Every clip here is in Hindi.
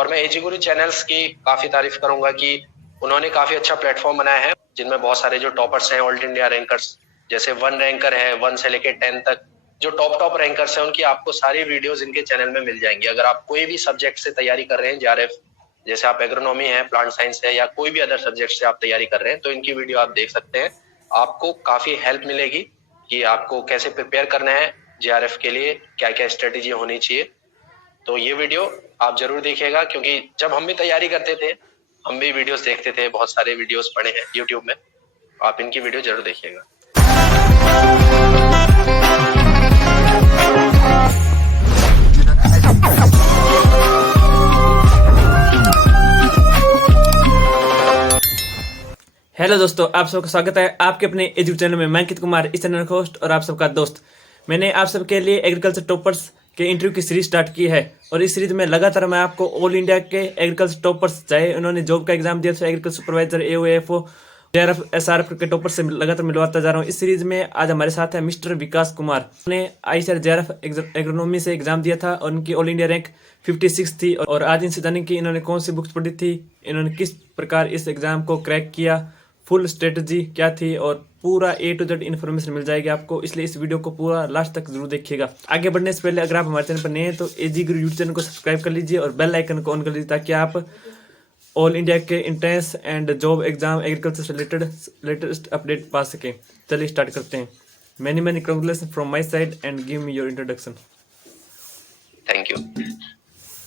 और मैं एजी गुरु चैनल्स की काफी तारीफ करूंगा कि उन्होंने काफी अच्छा प्लेटफॉर्म बनाया है, जिनमें बहुत सारे जो टॉपर्स हैं, ऑल इंडिया रैंकर्स, जैसे 1 रैंकर है, 1 से लेके 10 तक, जो टॉप रैंकर्स हैं, उनकी आपको सारी वीडियोस इनके चैनल में मिल जाएंगी। अगर आप कोई भी सब्जेक्ट से तैयारी कर रहे हैं, जेआरएफ, जैसे आप एग्रोनॉमी है, प्लांट साइंस है, या कोई भी अदर सब्जेक्ट से आप तैयारी कर रहे हैं, तो इनकी वीडियो आप देख सकते हैं। आपको काफी हेल्प मिलेगी कि आपको कैसे प्रिपेयर करना है जेआरएफ के लिए, क्या क्या स्ट्रेटेजी होनी चाहिए। तो ये वीडियो आप जरूर देखिएगा, क्योंकि जब हम भी तैयारी करते थे, हम भी वीडियोस देखते थे, बहुत सारे वीडियोस पड़े हैं यूट्यूब में, आप इनकी वीडियो जरूर देखिएगा। हेलो दोस्तों, आप सबका स्वागत है आपके अपने एजुकेशन चैनल में। मैं अंकित कुमार, इस चैनल का होस्ट और आप सबका दोस्त। मैंने आप सबके लिए एग्रीकल्चर टॉपर्स के इंटरव्यू की सीरीज स्टार्ट की है, और इस सीरीज में लगातार मैं आपको ऑल इंडिया के एग्रीकल्चर टॉपर्स, चाहे उन्होंने जॉब का एग्जाम दिया, चाहे एग्रीकल्चर सुपरवाइजर, एओएफओ, जेआरएफ, एसआरएफ के टॉपर से लगातार मिलवाता जा रहा हूँ। इस सीरीज में आज हमारे साथ है मिस्टर विकास कुमार। उन्होंने आईसीआर जेआरएफ एग्रोनॉमी से एग्जाम दिया था और उनकी ऑल इंडिया रैंक 56 थी। और आज इनसे जानेंगे कि इन्होंने कौन सी बुक्स पढ़ी थी, इन्होंने किस प्रकार इस एग्जाम को क्रैक किया, फुल स्ट्रेटजी क्या थी, और पूरा A to Z इन्फॉर्मेशन मिल जाएगी आपको। इसलिए इस वीडियो को पूरा लास्ट तक जरूर देखिएगा। आगे बढ़ने से पहले अगर आप हमारे चैनल पर नए हैं तो एजी गुरु यूट्यूब चैनल को सब्सक्राइब कर लीजिए और बेल आइकन को ऑन कर लीजिए, ताकि आप ऑल इंडिया के entrance and job exam agriculture से लेटेस्ट अपडेट पा सकें। चलिए स्टार्ट करते हैं। Many congratulation from my side and give me your introduction. Thank you.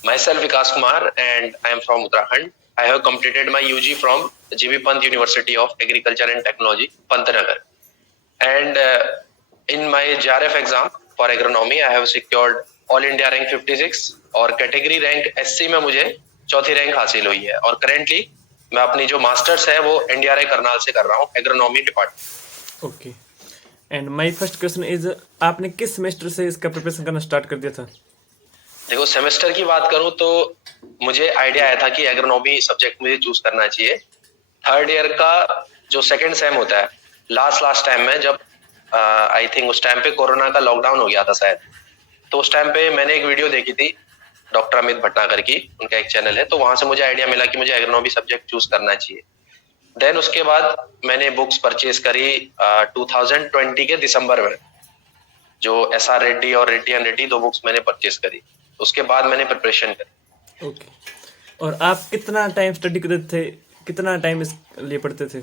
Myself Vikas Kumar and I am from Uttarakhand. I have completed my UG from GB Pant University of Agriculture and Technology, Pantnagar. And in my JRF exam for agronomy, I have secured All India rank 56 और कैटेगरी रैंक SC में मुझे चौथी रैंक हासिल हुई है। और करेंटली मैं अपनी जो मास्टर्स है वो NDRI करनाल से कर रहा हूँ, agronomy department. Okay, and my first question is, आपने किस सेमेस्टर से इसका प्रिपरेशन करना स्टार्ट कर दिया था? देखो, सेमेस्टर की बात करूं तो मुझे आइडिया आया था कि एग्रोनॉमी सब्जेक्ट मुझे चूज करना चाहिए। थर्ड ईयर का जो सेकंड सेम होता है, लास्ट टाइम में, जब आई थिंक उस टाइम पे कोरोना का लॉकडाउन हो गया था शायद, तो उस टाइम पे मैंने एक वीडियो देखी थी डॉक्टर अमित भटनागर की, उनका एक चैनल है, तो वहां से मुझे आइडिया मिला कि मुझे एग्रोनॉमी सब्जेक्ट चूज करना चाहिए। देन उसके बाद मैंने बुक्स परचेज करी 2020 के दिसंबर में, जो SR रेड्डी और रेड्डी एंड रेड्डी, 2 बुक्स मैंने परचेज करी। उसके बाद मैंने प्रिपरेशन करी। ओके, और आप कितना टाइम स्टडी करते थे, कितना टाइम इस लिए पढ़ते थे?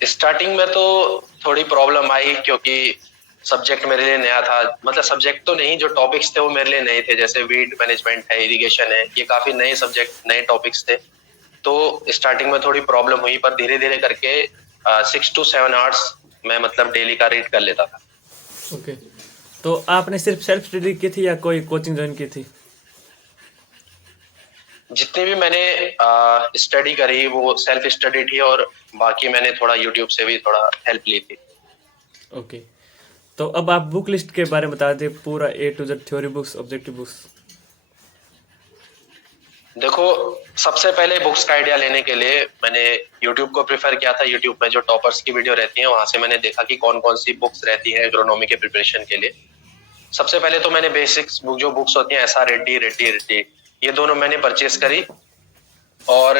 स्टार्टिंग में तो थोड़ी प्रॉब्लम आई, क्योंकि सब्जेक्ट मेरे लिए नया था। मतलब सब्जेक्ट तो नहीं, जो टॉपिक्स थे वो मेरे लिए नए थे, जैसे वीड मैनेजमेंट है, इरिगेशन है, ये काफी नए सब्जेक्ट, नए टॉपिक्स थे। तो स्टार्टिंग में थोड़ी प्रॉब्लम हुई, पर धीरे धीरे करके 6 to 7 आवर्स मैं मतलब डेली का रीड कर लेता था। ओके, तो आपने सिर्फ सेल्फ स्टडी की थी या कोई कोचिंग ज्वाइन की थी? जितनी भी मैंने स्टडी करी वो सेल्फ स्टडी थी, और बाकी मैंने थोड़ा यूट्यूब से भी थोड़ा हेल्प ली थी। ओके, तो अब आप बुक लिस्ट के बारे में बता दें, पूरा A to Z, theory books, objective books. देखो, सबसे पहले बुक्स का आइडिया लेने के लिए मैंने YouTube को प्रेफर किया था। YouTube में जो टॉपर्स की वीडियो रहती है, वहां से मैंने देखा कि कौन कौन सी बुक्स रहती है एग्रोनॉमी के प्रिपरेशन के लिए। सबसे पहले तो मैंने बेसिक्स बुक, जो बुक्स होती हैं SR रेड्डी, ये दोनों मैंने परचेज करी। और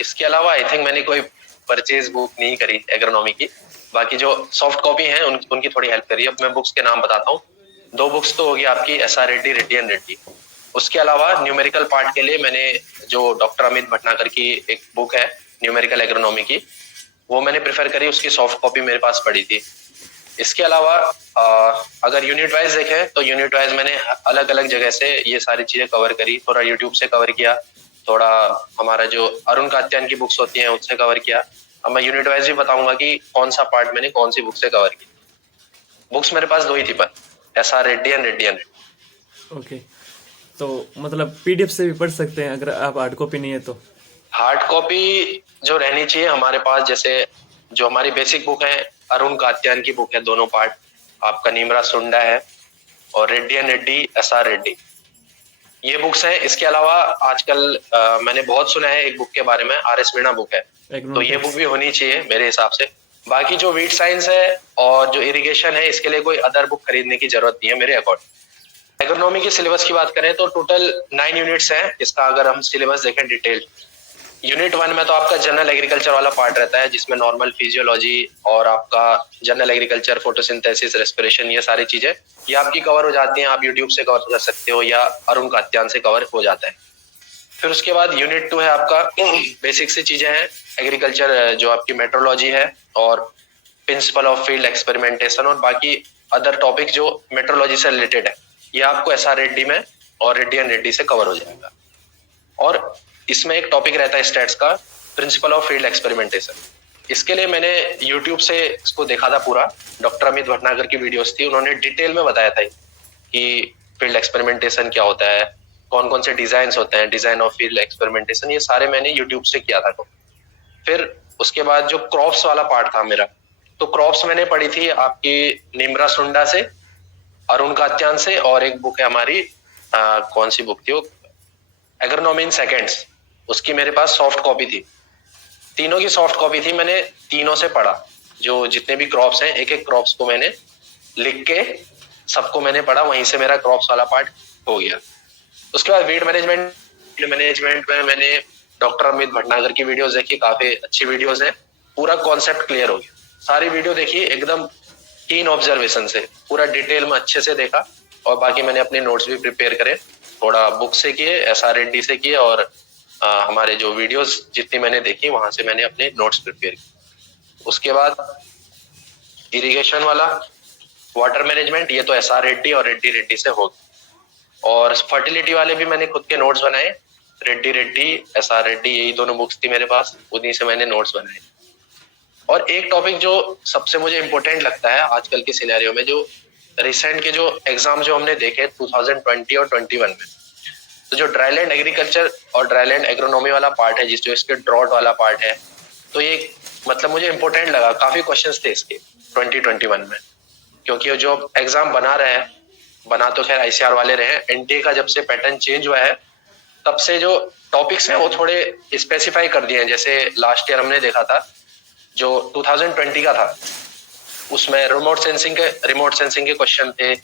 इसके अलावा आई थिंक मैंने कोई परचेज बुक नहीं करी एग्रोनॉमी की। बाकी जो सॉफ्ट कॉपी हैं उनकी थोड़ी हेल्प करी। अब मैं बुक्स के नाम बताता हूँ। 2 बुक्स तो होगी आपकी SR रेड्डी एंड रेड्डी। उसके अलावा न्यूमेरिकल पार्ट के लिए मैंने जो डॉक्टर अमित भटनागर की एक बुक है न्यूमेरिकल एग्रोनॉमी की, वो मैंने प्रेफर करी, उसकी सॉफ्ट कॉपी मेरे पास पड़ी थी। इसके अलावा अगर यूनिट वाइज देखें तो यूनिट वाइज मैंने अलग अलग जगह से ये सारी चीजें कवर करी। थोड़ा यूट्यूब से कवर किया, थोड़ा हमारा जो अरुण कात्यायन की बुक्स होती हैं उससे कवर किया। अब मैं यूनिट वाइज भी बताऊंगा कि कौन सा पार्ट मैंने कौन सी बुक से कवर की। बुक्स मेरे पास 2 ही थी, पर SR Reddy and Reddy. Okay, तो मतलब PDF से भी पढ़ सकते हैं अगर आप हार्ड कॉपी नहीं है तो? हार्ड कॉपी जो रहनी चाहिए हमारे पास, जैसे जो हमारी बेसिक बुक है, अरुण कात्यायन की बुक है, दोनों पार्ट, आपका नीमरा सुंडा है, और रेड्डी एंड रेड्डी, SR रेड्डी, ये बुक्स हैं। इसके अलावा आजकल मैंने बहुत सुना है एक बुक के बारे में, RS मीणा बुक है, तो ये बुक भी होनी चाहिए मेरे हिसाब से। बाकी जो वीट साइंस है और जो इरिगेशन है, इसके लिए कोई अदर बुक खरीदने की जरूरत नहीं है मेरे अकॉर्डिंग। एग्रोनॉमी के सिलेबस की बात करें तो टोटल 9 यूनिट्स हैं इसका। अगर हम सिलेबस देखें डिटेल, यूनिट 1 में तो आपका जनरल एग्रीकल्चर वाला पार्ट रहता है, जिसमें नॉर्मल फिजियोलॉजी और आपका जनरल एग्रीकल्चर, फोटोसिंथेसिस, रेस्पिरेशन, ये सारी चीजें ये आपकी कवर हो जाती हैं। आप यूट्यूब से कवर कर सकते हो या अरुण कात्यान से कवर हो जाता है। फिर उसके बाद यूनिट 2 है आपका बेसिक सी चीजें हैं एग्रीकल्चर, जो आपकी मेट्रोलॉजी है और प्रिंसिपल ऑफ फील्ड एक्सपेरिमेंटेशन और बाकी अदर टॉपिक जो मेट्रोलॉजी से रिलेटेड है, ये आपको एसआर रेड्डी में और रेड्डी एंड रेड्डी से कवर हो जाएगा। और इसमें एक टॉपिक रहता है स्टैट्स का, प्रिंसिपल ऑफ फील्ड एक्सपेरिमेंटेशन। इसके लिए मैंने यूट्यूब से इसको देखा था पूरा, डॉक्टर अमित भटनागर की वीडियोस थी, उन्होंने डिटेल में बताया था कि फील्ड एक्सपेरिमेंटेशन क्या होता है, कौन कौन से डिजाइन होते हैं, डिजाइन ऑफ फील्ड एक्सपेरिमेंटेशन, ये सारे मैंने यूट्यूब से किया था। तो फिर उसके बाद जो क्रॉप्स वाला पार्ट था मेरा, तो क्रॉप्स मैंने पढ़ी थी आपकी निम्रा सुंडा से, अरुण कात्यान से, और एक बुक है हमारी कौन सी बुक थी वो, एग्रोनॉमी इन सेकेंड्स, उसकी मेरे पास सॉफ्ट कॉपी थी। तीनों की सॉफ्ट कॉपी थी, मैंने तीनों से पढ़ा। जो जितने भी क्रॉप्स हैं, एक एक क्रॉप्स को मैंने लिख के सबको मैंने पढ़ा, वहीं से मेरा क्रॉप्स वाला पार्ट हो गया। उसके बाद वीड मैनेजमेंट में मैंने डॉक्टर अमित भटनागर की वीडियोस देखी, काफी अच्छी वीडियोस हैं, पूरा कॉन्सेप्ट क्लियर हो गया। सारी वीडियो देखी एकदम कीन ऑब्जर्वेशन से, पूरा डिटेल में अच्छे से देखा। और बाकी मैंने अपने नोट्स भी प्रिपेयर करे, थोड़ा बुक से किए, एसआर रेड्डी से किए, और हमारे जो वीडियोस जितनी मैंने देखी वहां से मैंने अपने नोट्स प्रिपेयर किए। उसके बाद इरिगेशन वाला, वाटर मैनेजमेंट, ये तो एसआर रेड्डी और रेड्डी रेड्डी से हो गया। और फर्टिलिटी वाले भी मैंने खुद के नोट्स बनाए, रेड्डी रेड्डी, एसआर रेड्डी, यही दोनों बुक्स थी मेरे पास, उन्हीं से मैंने नोट्स बनाए। और एक टॉपिक जो सबसे मुझे इम्पोर्टेंट लगता है आजकल के सिनेरियो में, जो रिसेंट के जो एग्जाम जो हमने देखे 2020 और 21 में, तो जो ड्राईलैंड एग्रीकल्चर और ड्राईलैंड एग्रोनॉमी वाला पार्ट है, जो इसके ड्रॉट वाला पार्ट है, तो ये मतलब मुझे इम्पोर्टेंट लगा। काफी क्वेश्चंस थे इसके 2021 में, क्योंकि जो एग्जाम बना रहे हैं, बना तो खैर आईसीआर वाले रहे हैं, एनटीए का जब से पैटर्न चेंज हुआ है तब से जो टॉपिक्स हैं वो थोड़े स्पेसिफाई कर दिए हैं। जैसे लास्ट ईयर हमने देखा था जो 2020 का था, उसमें रिमोट सेंसिंग के क्वेश्चन थे,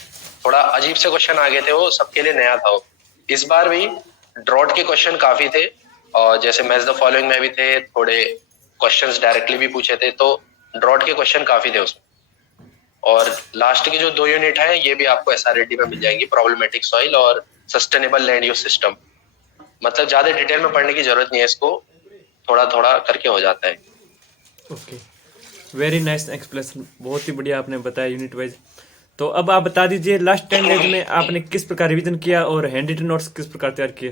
थोड़ा अजीब से क्वेश्चन आ गए थे, वो सबके लिए नया था वो। इस बार भी ड्रॉट के क्वेश्चन काफी थे, और जैसे मैच द फॉलोइंग में भी थे, थोड़े क्वेश्चंस डायरेक्टली भी पूछे थे, तो ड्रॉट के क्वेश्चन काफी थे उसमें। और लास्ट की जो 2 यूनिट है ये भी आपको एसआरएडी में मिल जाएंगी, प्रॉब्लमेटिक सॉइल और सस्टेनेबल लैंड यूज सिस्टम। मतलब ज्यादा डिटेल में पढ़ने की जरूरत नहीं है, इसको थोड़ा थोड़ा करके हो जाता है। ओके, वेरी नाइस एक्सप्लेनेशन, बहुत ही बढ़िया आपने बताया यूनिट वाइज। तो अब आप बता दीजिए लास्ट 10 डेज में आपने किस प्रकार रिवीजन किया और हैंड रिटन नोट्स किस प्रकार तैयार किए?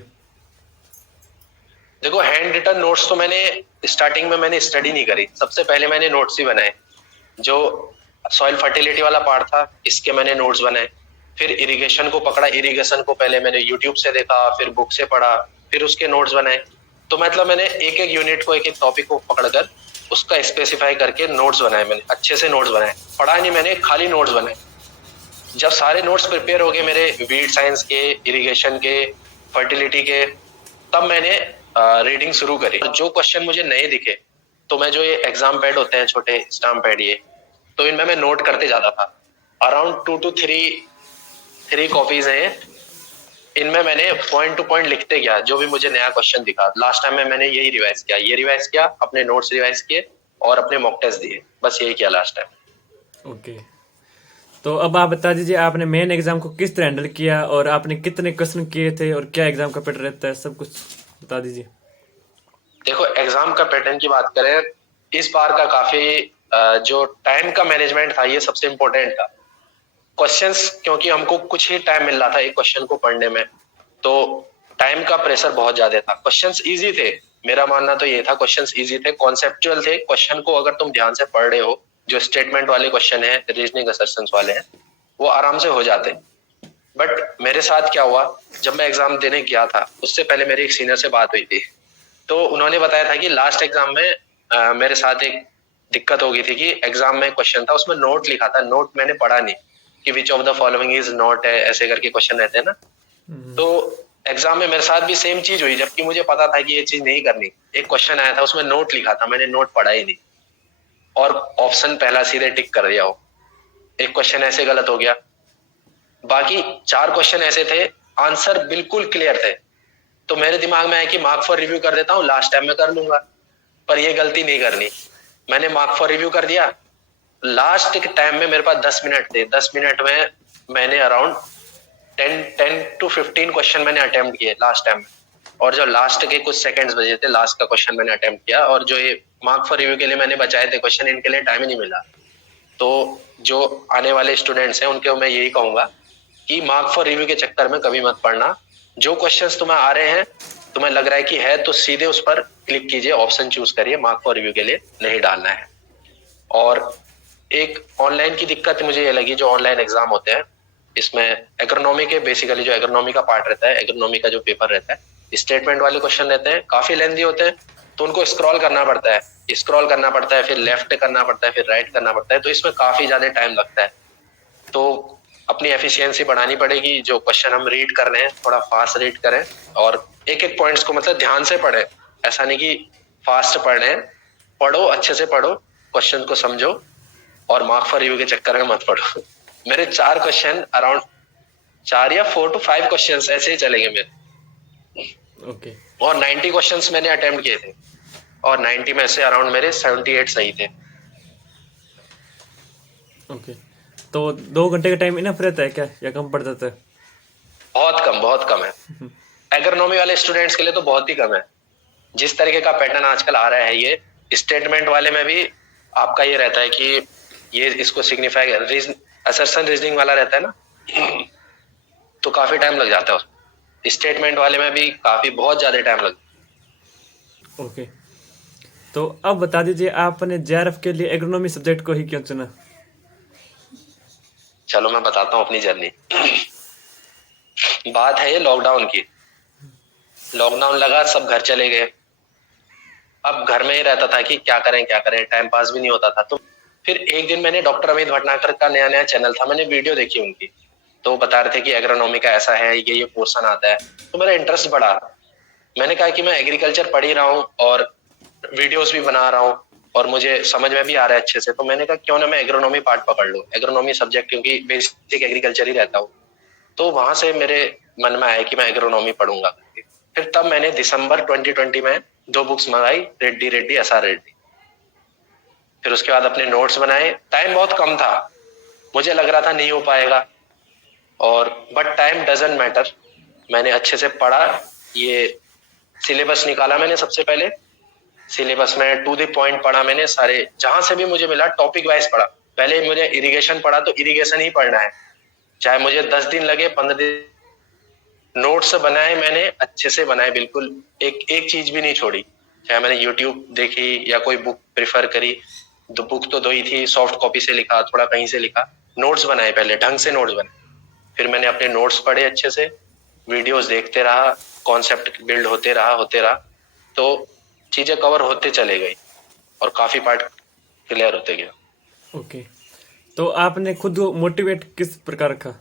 देखो, हैंड रिटन नोट्स तो मैंने स्टार्टिंग में मैंने स्टडी नहीं करी, सबसे पहले मैंने नोट्स ही बनाए। जो सॉइल फर्टिलिटी वाला पार्ट था, इसके मैंने नोट्स बनाए। फिर इरिगेशन को पकड़ा, इरिगेशन को पहले मैंने यूट्यूब से देखा, फिर बुक से पढ़ा, फिर उसके नोट्स बनाए। तो मतलब मैंने एक एक यूनिट को, एक एक टॉपिक को पकड़कर उसका स्पेसिफाई करके नोट्स बनाए, मैंने अच्छे से नोट्स बनाए। पढ़ा नहीं मैंने, खाली नोट्स बनाए। जब सारे नोट्स प्रिपेयर हो गए मेरे, वीड साइंस के, इरिगेशन के, फर्टिलिटी के, तब मैंने रीडिंग शुरू करी। जो क्वेश्चन मुझे नए दिखे, तो मैं जो ये एग्जाम पैड होते हैं छोटे स्टाम्प पैड, ये तो इनमें मैं नोट करते जाता था। अराउंड 2 to 3 कॉपीज हैं, इनमें मैंने पॉइंट टू पॉइंट लिखते गया जो भी मुझे नया क्वेश्चन दिखा। लास्ट टाइम में मैंने यही रिवाइज किया, ये रिवाइज किया, अपने नोट्स रिवाइज किए और अपने मॉक टेस्ट दिए, बस यही किया लास्ट टाइम। ओके, तो अब आप बता दीजिए आपने मेन एग्जाम को किस तरह हैंडल किया और आपने कितने क्वेश्चन किए थे और क्या एग्जाम का पैटर्न रहता है, सब कुछ बता दीजिए। देखो, एग्जाम का पैटर्न की बात करें, इस बार का काफी जो टाइम का मैनेजमेंट था ये सबसे इम्पोर्टेंट था। क्वेश्चंस, क्योंकि हमको कुछ ही टाइम मिल रहा था एक क्वेश्चन को पढ़ने में, तो टाइम का प्रेशर बहुत ज्यादा था। क्वेश्चंस इजी थे, मेरा मानना तो ये था, क्वेश्चंस इजी थे, कॉन्सेप्चुअल थे। क्वेश्चन को अगर तुम ध्यान से पढ़ रहे हो, जो स्टेटमेंट वाले क्वेश्चन है, रीजनिंग असर्शंस वाले हैं, वो आराम से हो जाते। बट मेरे साथ क्या हुआ, जब मैं एग्जाम देने गया था उससे पहले मेरी एक सीनियर से बात हुई थी, तो उन्होंने बताया था कि लास्ट एग्जाम में मेरे साथ एक दिक्कत हो गई थी कि एग्जाम में क्वेश्चन था, उसमें नोट लिखा था, नोट मैंने पढ़ा नहीं कि which of the following is not है, ऐसे करके क्वेश्चन रहते हैं ना। तो एग्जाम में मेरे साथ भी सेम चीज हुई, जबकि मुझे पता था कि ये चीज नहीं करनी। एक क्वेश्चन आया था, उसमें नोट लिखा था, मैंने नोट पढ़ा ही नहीं और ऑप्शन पहला सीधे टिक कर दिया हो। एक क्वेश्चन ऐसे गलत हो गया। बाकी 4 क्वेश्चन ऐसे थे, आंसर बिल्कुल क्लियर थे। तो मेरे दिमाग में आया कि मार्क फॉर रिव्यू कर देता हूँ, लास्ट टाइम में कर लूंगा, पर ये गलती नहीं करनी। मैंने मार्क फॉर रिव्यू कर दिया। लास्ट के टाइम में मेरे पास 10 मिनट थे। 10 मिनट में मैंने अराउंड 10 टू 15 क्वेश्चन मैंने अटेम्प्ट किए लास्ट टाइम में। और जो लास्ट के कुछ सेकंड्स बचे थे, लास्ट का क्वेश्चन मैंने अटेम्प्ट किया। और जो ये मार्क फॉर रिव्यू के लिए मैंने बचाए थे क्वेश्चन, इनके लिए टाइम ही नहीं मिला। तो जो आने वाले स्टूडेंट्स हैं उनके मैं यही कहूंगा कि मार्क फॉर रिव्यू के चक्कर में कभी मत पड़ना। जो क्वेश्चंस तुम्हें आ रहे हैं, तुम्हें लग रहा है कि है, तो सीधे उस पर क्लिक कीजिए, ऑप्शन चूज करिए, मार्क फॉर रिव्यू के लिए नहीं डालना है। और एक ऑनलाइन की दिक्कत मुझे ये लगी, जो ऑनलाइन एग्जाम होते हैं, इसमें एग्रोनॉमी के बेसिकली जो एग्रोनॉमी का पार्ट रहता है, एग्रोनॉमी का जो पेपर रहता है, स्टेटमेंट वाले क्वेश्चन रहते हैं, काफी लेंथी होते हैं, तो उनको स्क्रॉल करना पड़ता है, फिर लेफ्ट करना पड़ता है, फिर राइट करना पड़ता है, तो इसमें काफी ज्यादा टाइम लगता है। तो अपनी एफिशिएंसी बढ़ानी पड़ेगी, जो क्वेश्चन हम रीड कर रहे हैं थोड़ा फास्ट रीड करें, और एक एक पॉइंट्स को मतलब ध्यान से पढ़ें। ऐसा नहीं कि फास्ट पढ़ रहे हैं, पढ़ो, अच्छे से पढ़ो, क्वेश्चन को समझो, और मार्क फॉर रिव्यू के चक्कर में मत पढ़ो। मेरे 4 क्वेश्चन अराउंड 4 या 4 to 5 क्वेश्चन ऐसे ही चलेंगे मेरे। ओके और 90 क्वेश्चंस मैंने अटेम्प्ट किए थे, और 90 में से अराउंड मेरे 78 सही थे। ओके। तो 2 घंटे का टाइम इनफ रहता है क्या, या कम पड़ जाता है? बहुत कम है। एग्रोनॉमी वाले स्टूडेंट्स के लिए तो बहुत ही कम है। जिस तरीके का पैटर्न आजकल आ रहा है, ये स्टेटमेंट वाले में भी आपका ये रहता है कि ये इसको सिग्निफाई असर्शन रीजनिंग वाला रहता है ना, तो काफी टाइम लग जाता है उसमें। स्टेटमेंट वाले में भी काफी बहुत ज्यादा टाइम लग। ओके। तो अब बता दीजिए, आपने जेआरएफ के लिए एग्रोनॉमी सब्जेक्ट को ही क्यों चुना? चलो मैं बताता हूँ अपनी जर्नी। बात है ये लॉकडाउन की। लॉकडाउन लगा, सब घर चले गए। अब घर में ही रहता था कि क्या करें क्या करें, टाइम पास भी नहीं होता था। तो फिर एक दिन मैंने डॉक्टर अमित भटनागर का नया नया चैनल था, मैंने वीडियो देखी उनकी, तो बता रहे थे कि एग्रोनॉमी का ऐसा है, ये पोर्शन आता है। तो मेरा इंटरेस्ट बढ़ा। मैंने कहा कि मैं एग्रीकल्चर पढ़ ही रहा हूँ और वीडियोस भी बना रहा हूँ, और मुझे समझ में भी आ रहा है अच्छे से, तो मैंने कहा क्यों ना मैं एग्रोनॉमी पार्ट पकड़ लूँ, एग्रोनॉमी सब्जेक्ट, क्योंकि बेसिक एग्रीकल्चर ही रहता हूँ। तो वहां से मेरे मन में आया कि मैं एग्रोनॉमी पढ़ूंगा। फिर तब मैंने दिसंबर 2020 में 2 बुक्स मंगाई, रेड्डी रेड्डी, एसआर रेड्डी। फिर उसके बाद अपने नोट्स बनाए। टाइम बहुत कम था, मुझे लग रहा था नहीं हो पाएगा, और बट टाइम डजंट मैटर। मैंने अच्छे से पढ़ा, ये सिलेबस निकाला मैंने सबसे पहले। सिलेबस में टू द पॉइंट पढ़ा मैंने सारे, जहां से भी मुझे मिला टॉपिक वाइज पढ़ा। पहले मुझे इरिगेशन पढ़ा, तो इरिगेशन ही पढ़ना है, चाहे मुझे 10 दिन लगे, 15 दिन। नोट्स बनाए मैंने, अच्छे से बनाए, बिल्कुल एक एक चीज भी नहीं छोड़ी। चाहे मैंने यूट्यूब देखी या कोई बुक प्रिफर करी, तो बुक तो दो ही थी, सॉफ्ट कॉपी से लिखा, थोड़ा कहीं से लिखा। नोट्स बनाए पहले, ढंग से नोट्स बनाए। फिर मैंने अपने नोट्स पढ़े अच्छे से, वीडियोस देखते रहा, कॉन्सेप्ट बिल्ड होते रहा, तो चीजें कवर होते चले गई, और काफी पार्ट क्लियर होते गया। ओके। तो आपने खुद को मोटिवेट किस प्रकार रखा?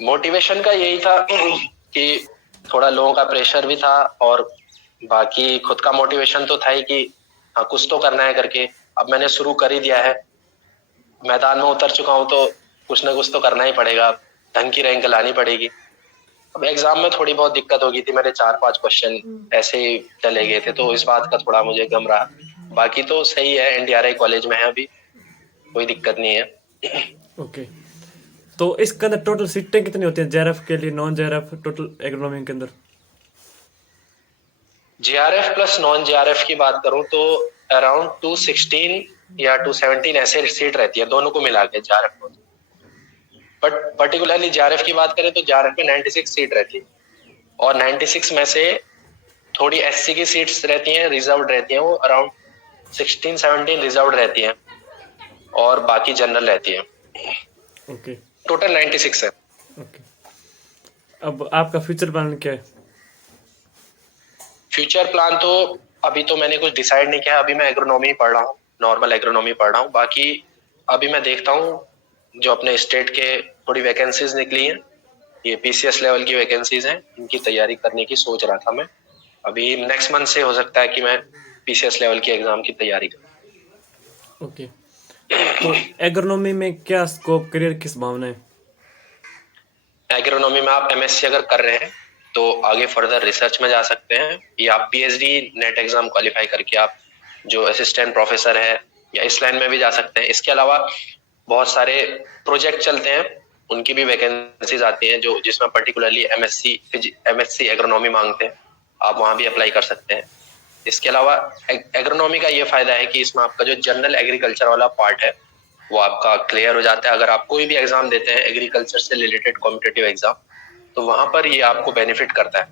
मोटिवेशन का यही था कि थोड़ा लोगों का प्रेशर भी था, और बाकी खुद का मोटिवेशन तो था ही कि हाँ कुछ तो करना है करके। अब मैंने शुरू कर ही दिया है, मैदान में उतर चुका हूँ, तो कुछ ना कुछ तो करना ही पड़ेगा, ढंग की रैंक लानी पड़ेगी। अब एग्जाम में थोड़ी बहुत दिक्कत हो गई थी, मेरे 4-5 क्वेश्चन ऐसे ही चले गए थे, तो इस बात का थोड़ा मुझे गम रहा। बाकी तो सही है, एनडीआरआई कॉलेज में है अभी, कोई दिक्कत नहीं है। ओके। तो इसके अंदर टोटल सीटें कितनी होती हैं जेआरएफ के लिए, नॉन जेआरएफ, टोटल एग्रोनॉमी के अंदर? जेआरएफ प्लस नॉन जेआरएफ की बात करूं तो अराउंड 216 या 217 ऐसे सीट रहती है, दोनों को मिला के जेआरएफ को। बट पर्टिकुलरली जेआरएफ की बात करें तो जेआरएफ में 96 सीट रहती है, और 96 में से थोड़ी एससी की सीट्स रहती हैं, रिजर्व्ड रहती हैं, वो अराउंड 16-17 रिजर्व्ड रहती हैं, और बाकी जनरल रहती है। ओके। टोटल 96 है। ओके। अब आपका फ्यूचर प्लान क्या है? फ्यूचर प्लान तो अभी तो मैंने कुछ डिसाइड नहीं किया, अभी मैं एग्रोनॉमी पढ़ रहा हूँ, नॉर्मल एग्रोनॉमी पढ़ रहा हूँ। बाकी अभी मैं देखता हूँ जो अपने स्टेट के थोड़ी वैकेंसीज निकली हैं, ये पीसीएस लेवल की वैकेंसीज हैं, इनकी तैयारी करने की सोच रहा था मैं। अभी नेक्स्ट मंथ से हो सकता है कि मैं पीसीएस लेवल की एग्जाम की तैयारी करूँ। ओके। तो एग्रोनॉमी में क्या स्कोप, करियर किस भावना है? एग्रोनॉमी में आप एमएससी अगर कर रहे हैं तो आगे फर्दर रिसर्च में जा सकते हैं, या आप पीएचडी नेट एग्जाम क्वालिफाई करके आप जो असिस्टेंट प्रोफेसर है या इस लाइन में भी जा सकते हैं। इसके अलावा बहुत सारे प्रोजेक्ट चलते हैं, उनकी भी वैकेंसीज आती हैं जो जिसमें पर्टिकुलरली एमएससी एग्रोनॉमी मांगते हैं, आप वहां भी अप्लाई कर सकते हैं। इसके अलावा एग्रोनॉमी का ये फायदा है कि इसमें आपका जो जनरल एग्रीकल्चर वाला पार्ट है वो आपका क्लियर हो जाता है। अगर आप कोई भी एग्जाम देते हैं एग्रीकल्चर से रिलेटेड कॉम्पिटेटिव एग्जाम, तो वहां पर ये आपको बेनिफिट करता है।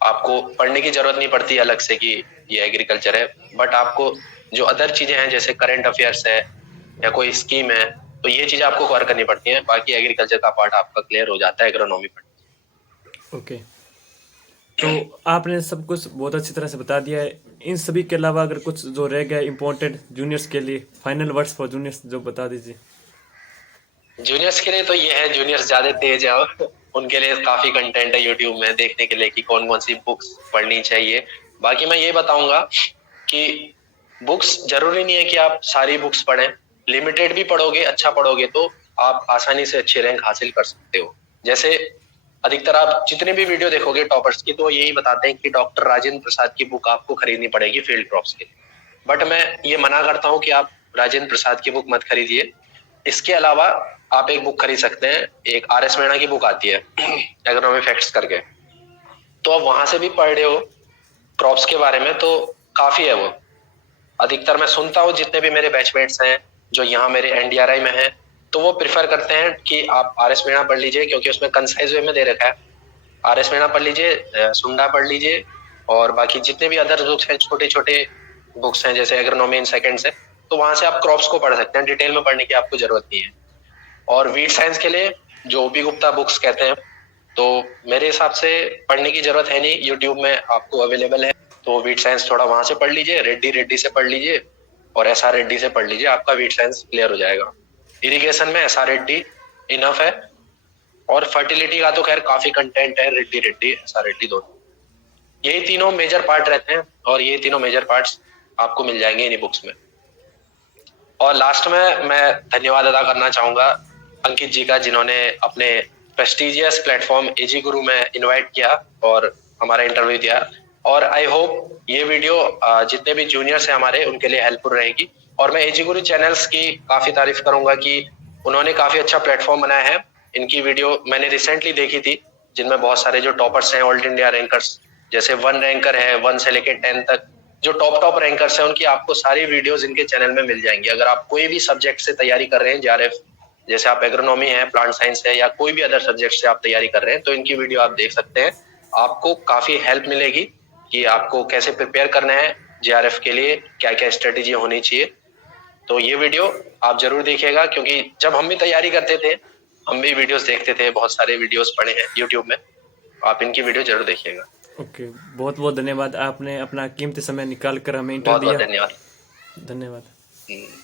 आपको पढ़ने की जरूरत नहीं पड़ती अलग से कि ये एग्रीकल्चर है, बट आपको जो अदर चीजें हैं जैसे करंट अफेयर्स है या कोई स्कीम है, तो ये चीजें आपको कवर करनी पड़ती हैं। बाकी एग्रीकल्चर का पार्ट आपका क्लियर हो जाता है एग्रोनॉमी पर। ओके, तो आपने सब कुछ बहुत अच्छी तरह से बता दिया है। इन सभी के अलावा अगर कुछ जो रह गया इम्पोर्टेंट जूनियर्स के लिए, फाइनल वर्ड्स फॉर जूनियर्स जो बता दीजिए। जूनियर्स के लिए तो ये है, जूनियर्स ज्यादा तेज है उनके लिए काफी कंटेंट है यूट्यूब में देखने के लिए कि कौन कौन सी बुक्स पढ़नी चाहिए। बाकी मैं ये बताऊंगा कि बुक्स जरूरी नहीं है कि आप सारी बुक्स पढ़ें, लिमिटेड भी पढ़ोगे, अच्छा पढ़ोगे तो आप आसानी से अच्छे रैंक हासिल कर सकते हो। जैसे अधिकतर आप जितने भी वीडियो देखोगे टॉपर्स की, तो यही बताते हैं कि डॉक्टर राजेंद्र प्रसाद की बुक आपको खरीदनी पड़ेगी फील्ड क्रॉप्स के लिए, बट मैं ये मना करता हूँ कि आप राजेंद्र प्रसाद की बुक मत खरीदिए। इसके अलावा आप एक बुक खरीद सकते हैं, एक आर.एस. मीणा की बुक आती है एग्रोनॉमी फैक्ट्स करके, तो आप वहां से भी पढ़ रहे हो क्रॉप्स के बारे में तो काफी है वो। अधिकतर मैं सुनता हूँ जितने भी मेरे बैचमेट्स हैं जो यहाँ मेरे एनडीआरआई में हैं, तो वो प्रिफर करते हैं कि आप आर.एस. मीणा पढ़ लीजिए क्योंकि उसमें कंसाइज वे में दे रखा है। आर.एस. मीणा पढ़ लीजिए, सुंडा पढ़ लीजिए, और बाकी जितने भी अदर बुक्स हैं, छोटे छोटे बुक्स हैं जैसे एग्रोनॉमी इन सेकंड्स है, तो वहां से आप क्रॉप्स को पढ़ सकते हैं, डिटेल में पढ़ने की आपको जरूरत नहीं है। और वीट साइंस के लिए जो ओपी गुप्ता बुक्स कहते हैं, तो मेरे हिसाब से पढ़ने की जरूरत है नहीं, यूट्यूब में आपको अवेलेबल है। तो वीट साइंस थोड़ा वहां से पढ़ लीजिए, रेड्डी से पढ़ लीजिए और एसआर रेड्डी से पढ़ लीजिए, आपका वीट साइंस क्लियर हो जाएगा। इरिगेशन में एसआर रेड्डी इनफ है, और फर्टिलिटी का तो खैर काफी कंटेंट है, रेड्डी एसआर रेड्डी दोनों। यही तीनों मेजर पार्ट रहते हैं और ये तीनों मेजर पार्ट्स आपको मिल जाएंगे इन्हीं बुक्स में। और लास्ट में मैं धन्यवाद अदा करना चाहूंगा अंकित जी का, जिन्होंने अपने प्रेस्टिजियस प्लेटफॉर्म एजी गुरु में इनवाइट किया और हमारा इंटरव्यू दिया। और आई होप ये वीडियो जितने भी जूनियर्स हैं हमारे उनके लिए हेल्पफुल रहेगी। और मैं एजी गुरु चैनल्स की काफी तारीफ करूंगा कि उन्होंने काफी अच्छा प्लेटफॉर्म बनाया है। इनकी वीडियो मैंने रिसेंटली देखी थी जिनमें बहुत सारे जो टॉपर्स हैं ऑल इंडिया रैंकर्स, जैसे 1 रैंकर है 1 से लेके 10 तक, जो टॉप रैंकर्स हैं उनकी आपको सारी वीडियोस इनके चैनल में मिल जाएंगी। अगर आप कोई भी सब्जेक्ट से तैयारी कर रहे हैं, जेआरएफ, जैसे आप एग्रोनॉमी है, प्लांट साइंस है, या कोई भी अदर सब्जेक्ट से आप तैयारी कर रहे हैं, तो इनकी वीडियो आप देख सकते हैं। आपको काफी हेल्प मिलेगी कि आपको कैसे प्रिपेयर करना है जेआरएफ के लिए, क्या क्या स्ट्रेटेजी होनी चाहिए। तो ये वीडियो आप जरूर देखिएगा, क्योंकि जब हम भी तैयारी करते थे हम भी वीडियोस देखते थे, बहुत सारे वीडियोस पड़े हैं यूट्यूब में, आप इनकी वीडियो जरूर देखिएगा। ओके, बहुत बहुत धन्यवाद, आपने अपना कीमती समय निकाल कर हमें बहुत इंटरव्यू बहुत दिया। धन्यवाद। धन्यवाद।